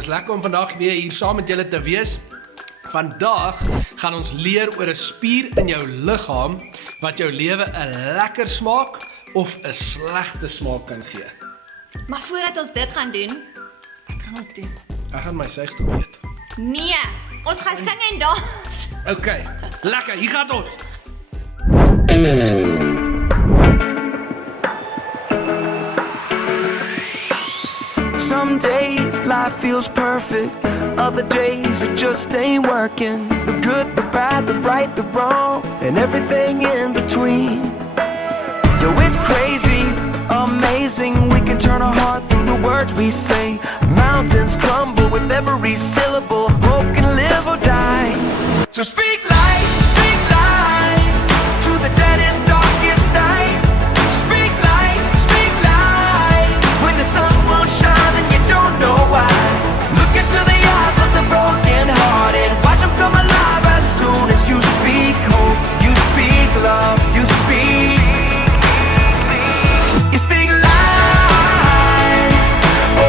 dis lekker om vandag weer hier saam met julle te wees. Vandag gaan ons leer oor 'n spier in jou liggaam wat jou lewe 'n lekker smaak of 'n slegte smaak kan gee. Maar voordat ons dit gaan doen, wat gaan ons doen? Ek gaan my sygstoel eet. Nee, ons gaan sing en dans. Okay, lekker, hier gaan ons. Some days life feels perfect, other days it just ain't working. The good, the bad, the right, the wrong, and everything in between. Yo, it's crazy, amazing, we can turn our heart through the words we say. Mountains crumble with every syllable, hope can live or die. So speak life to the deadest, darkest night. Speak life, when the sun won't shine and you don't know why. Look into the eyes of the broken hearted, watch them come alive as soon as you speak hope, you speak love, you speak life. Oh,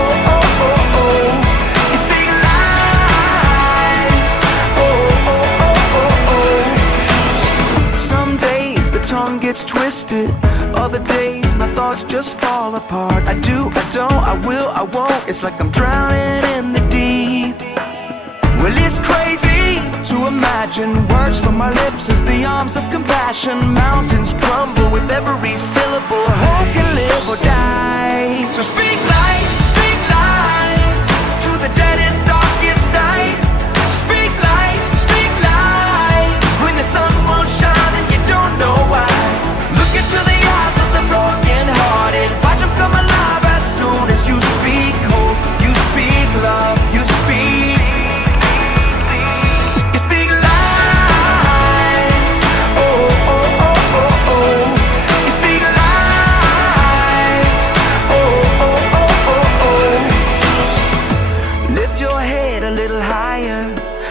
oh, oh, oh, oh. You speak life. Oh, oh, oh, oh, oh. Some days the tongue gets twisted, other days my thoughts just fall apart. I do, I don't, I will, I won't. It's like I'm drowning in the deep. Well, it's crazy to imagine words from my lips as the arms of compassion. Mountains crumble with every syllable, hope can live or die. So speak life to the deadest, darkest night. Speak life, when the sun won't shine and you don't know why. Look into the eyes of the broken hearted, watch them come alive as soon as you speak hope, you speak love, you speak life. Oh, oh, oh, oh, oh. You speak life. Oh, oh, oh, oh, oh. Lift your head a little higher,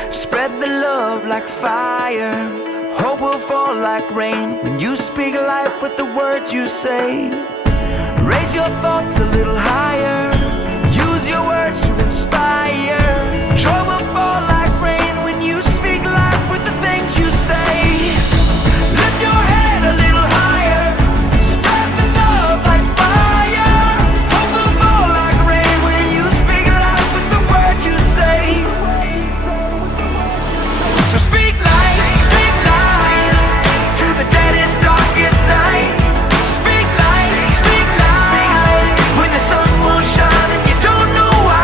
spread the love like fire. Hope will fall like rain when you speak life with the words you say. Raise your thoughts a little higher, use your words to inspire. Joy will fall like rain when you speak life with the things you say. Lift your head a little higher, spread the love like fire. Hope will fall like rain when you speak life with the words you say. So speak life to the deadest, darkest night. Speak life, when the sun won't shine and you don't know why.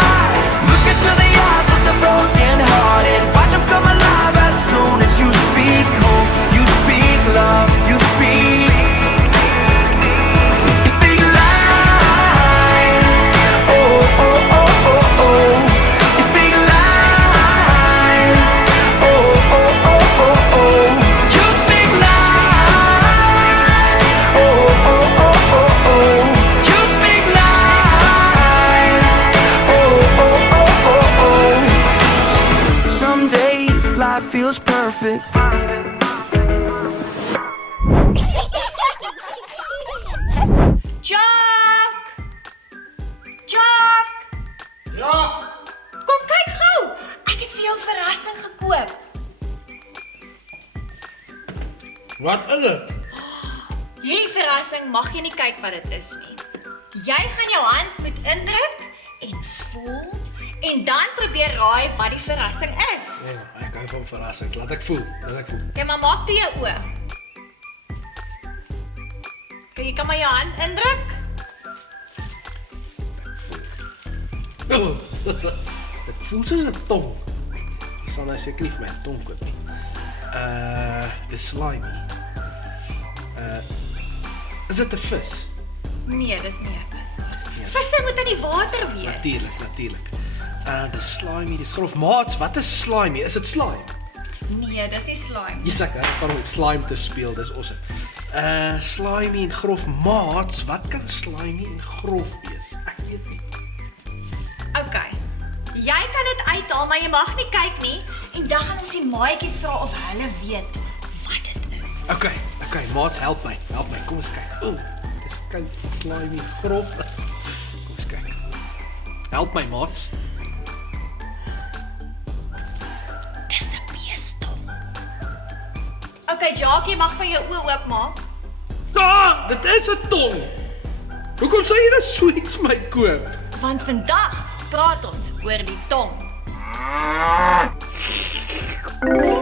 Look into the eyes of the broken hearted, watch them come alive as soon as you speak hope, you speak love, you speak life. Oh, oh, oh, oh, oh. You speak life. Oh, oh, oh, oh, oh. You speak life. Oh, oh, oh, oh, oh. You speak life. Oh, oh, oh, oh, oh. Some days life feels perfect. Jock! Ja, Kom kyk gou. Ek het vir jou 'n verrassing gekoop. wat is dit? Hierdie verrassing mag jy nie kyk wat dit is nie. Jy gaan jou hand moet indruk en voel en dan probeer raai wat die verrassing is. Ja, ek hou van verrassings. Laat ek voel. Okay, maar maak toe jou oë. Okay, jy kan maar jou hand indruk. Oh, dit voel soos 'n tong. Ek sal nou seker nie vir my 'n tong koop nie. Dis slimy. Is dit 'n vis? Nee, dis nie 'n vis. Visse moet in die water wees. Natuurlik. Dis slimy, dis grof. Maats, wat is slimy? Is dit slime? Nee, dis nie slime. Jy's ek van met slime te speel, dis awesome. Slimy en grof. Maats, wat kan slimy en grof wees? Ek weet nie. Okay. Jy kan dit uithaal, maar jy mag nie kyk nie. En dan gaan ons die maatjies vra of hulle weet wat dit is. Okay, maats, help my. Kom ons kyk. Dis koud, slimy, grof. Kom ons kyk. Help my, maats. Okay, Jacques, jy mag van jou oë oopmaak. Ah, dit is 'n tong. Hoekom sê jy nou so iets my koop? Want vandag praat ons oor die tong.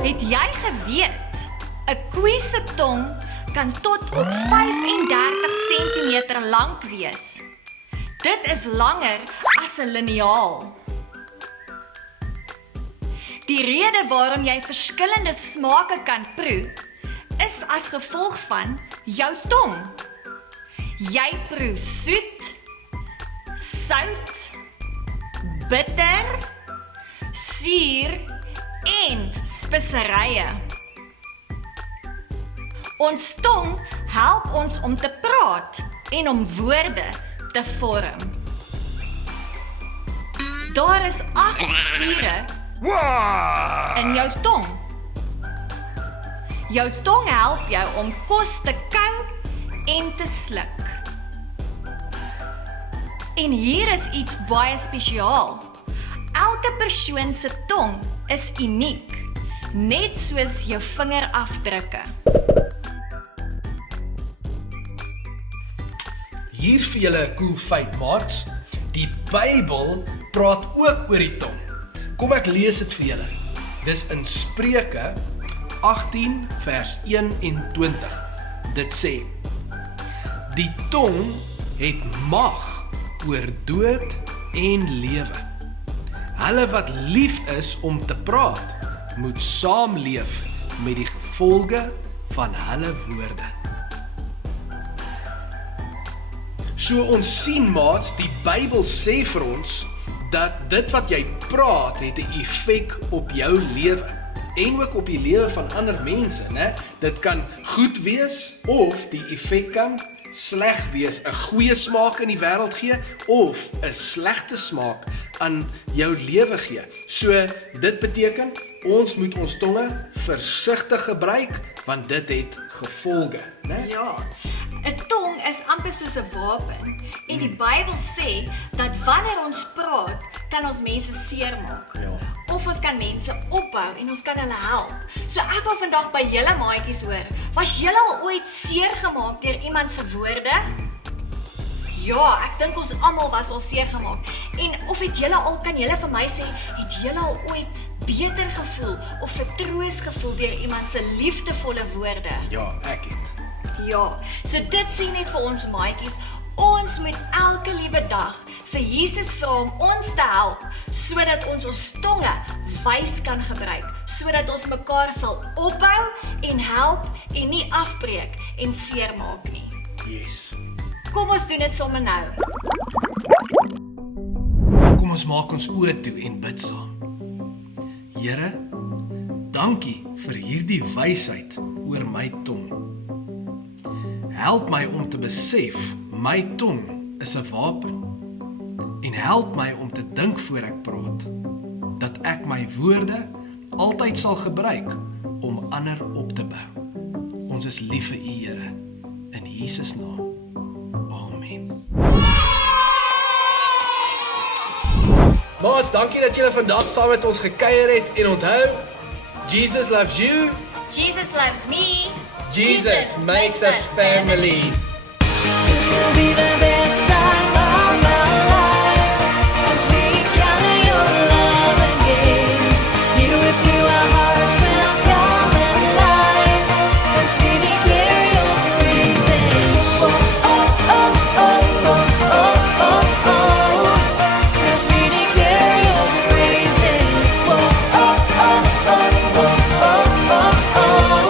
Het jy geweet, 'n koe se tong kan tot op 35 cm lank wees. Dit is langer as 'n liniaal. Die rede waarom jy verskillende smake kan proe, is as gevolg van jou tong. Jy proe soet, sout, bitter, suur en speserye. Ons tong help ons om te praat en om woorde te vorm. Daar is 8 spiere in jou tong. Jou tong help jou om kos te kou en te sluk. En hier is iets baie spesiaal. Elke persoon se tong is uniek, net soos jou vingerafdrukke. Hier vir julle 'n cool feit, maats. Die Bybel praat ook oor die tong. Kom ek lees dit vir julle. Dis in Spreuke 18 vers 21. Dit sê: Die tong het mag oor dood en lewe. Hulle wat lief is om te praat, moet saamleef met die gevolge van hulle woorde. So ons sien, maats, die Bybel sê vir ons dat dit wat jy praat het 'n effek op jou lewe en ook op die lewe van ander mense, né? Dit kan goed wees of die effek kan sleg wees, 'n goeie smaak in die wêreld gee of 'n slegte smaak aan jou lewe gee. So dit beteken ons moet ons tonge versigtig gebruik want dit het gevolge, né? Ja, 'n tong is amper soos 'n wapen en die Bybel sê dat wanneer ons praat, kan ons mense seermaak. Ja. Of ons kan mense ophou en ons kan hulle help. So ek wil vandag by julle maatjies hoor, was julle al ooit seer gemaak deur iemand se woorde? Ja, ek dink ons almal was al seer gemaak. En of het julle al, kan julle vir my sê, het julle al ooit beter gevoel of vertroos gevoel deur iemand se liefdevolle woorde? Ja, ek het. Ja, so dit sê net vir ons maatjies, ons moet elke liewe dag vir Jesus vra om ons te help, sodat ons tonge wys kan gebruik, sodat ons mekaar sal ophou en help en nie afbreek en seermaak nie. Yes. Kom ons doen dit sommer nou. Kom ons maak ons oë toe en bid saam. Here, dankie vir hierdie wysheid oor my tong. Help my om te besef, my tong is 'n wapen. En help my om te dink voor ek praat, dat ek my woorde altyd sal gebruik om ander op te bou. Ons is lief vir U, Here, in Jesus naam. Amen. Maats, dankie dat julle vandag saam met ons gekuier het en onthou, Jesus loves you. Jesus loves me. Jesus makes us family. This will be the best time of our lives as we encounter your love again. Here with you, our hearts will come alive as we declare your praises. Oh, oh, oh, oh, oh, oh, oh, oh. As we declare your praises. Oh, oh, oh, oh, oh, oh, oh, oh.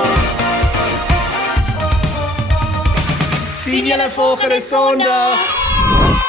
Sien julle volgende Sondag.